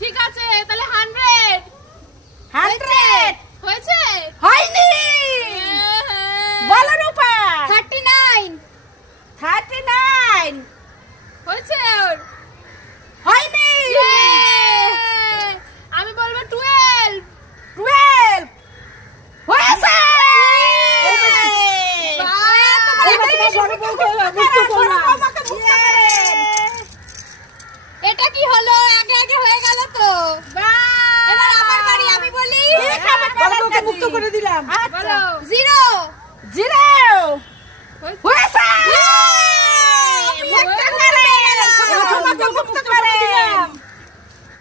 ঠিক আছে তাহলে 100 হয়েছে হয়নি। বলো রূপা। 39 হয়েছে ওর হয়নি। আমি বলবো 12 হয়েছে। এটা কি হলো? আগে আগে হয়ে গেল তো। এবার আমার বাড়ি, আমি বলি। মুক্ত করে দিলাম। বলো